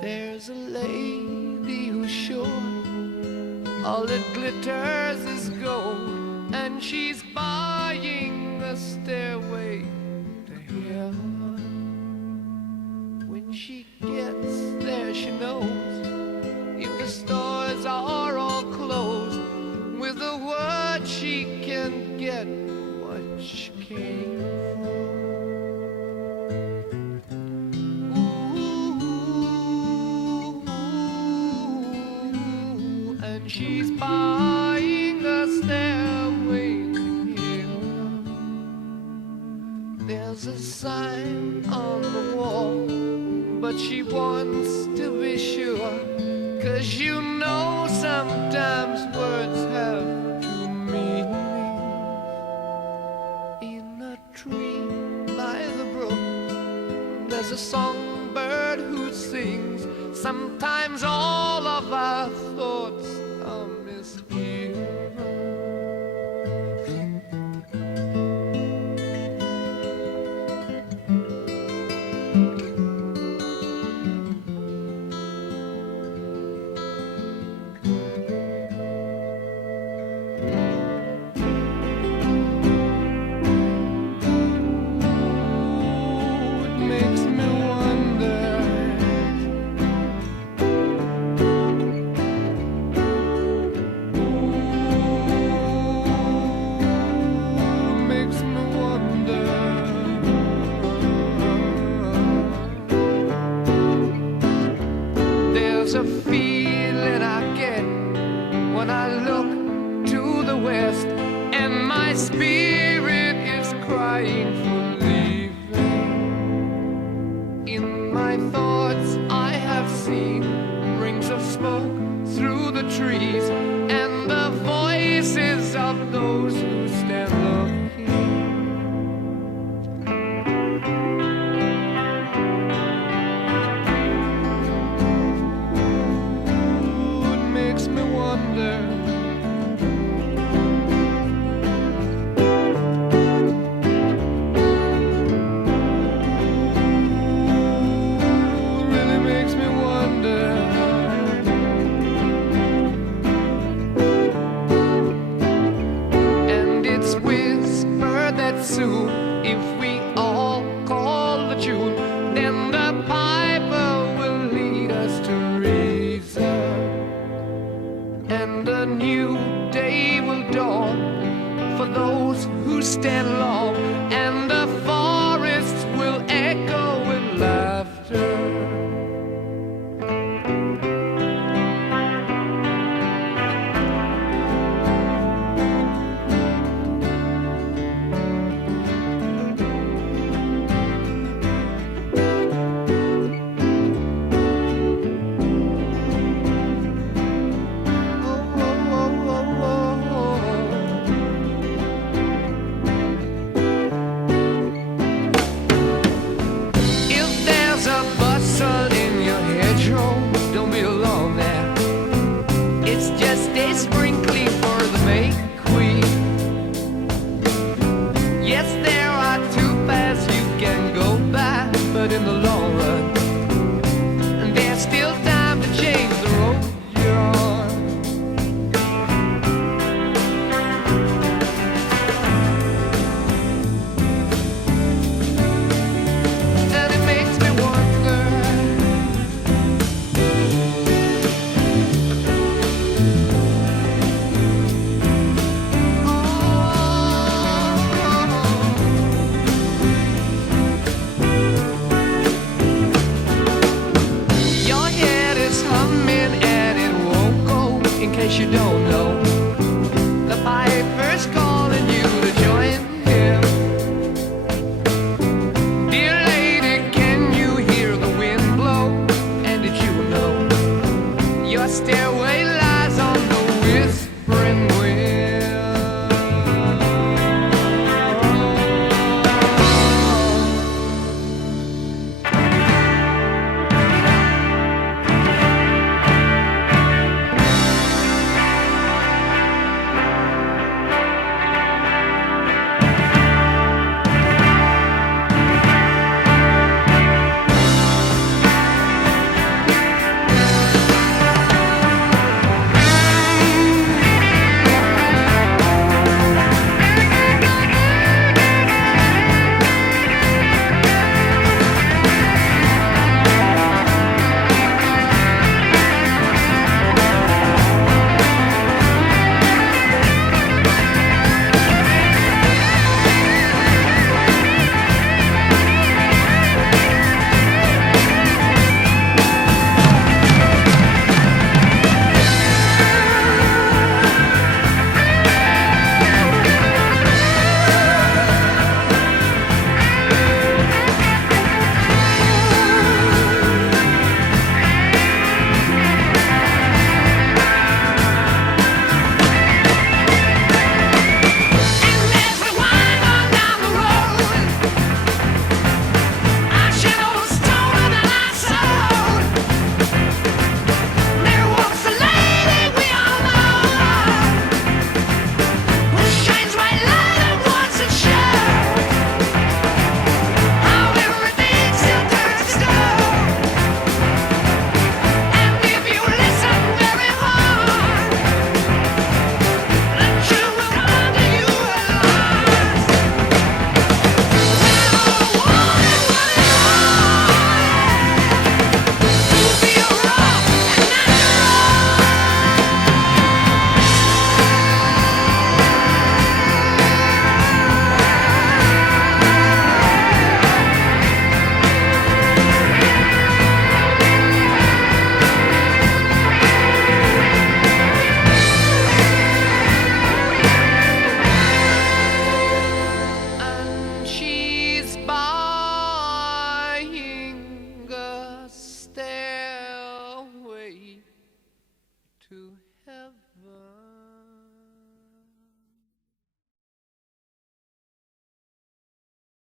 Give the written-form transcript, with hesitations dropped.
There's a lady who's sure all that glitters is gold, and she's buying a stairway to heaven. When she gets there, she knows if the stores are all closed, with a word she can get what she came for. She's buying a stairway to heaven. There's a sign on the wall, but she wants to be sure, 'cause you know sometimes words have two meanings. In a tree by the brook, there's a songbird who sings. Sometimes all of our thoughts are misgiven. There's a feeling I get when I look to the west, and my spirit is crying for leaving. In my thoughts I have seen rings of smoke through the trees, and the voices of those who stand looking. Soon, if we all call the tune, then the piper will lead us to reason, and a new day will dawn for those who stand long.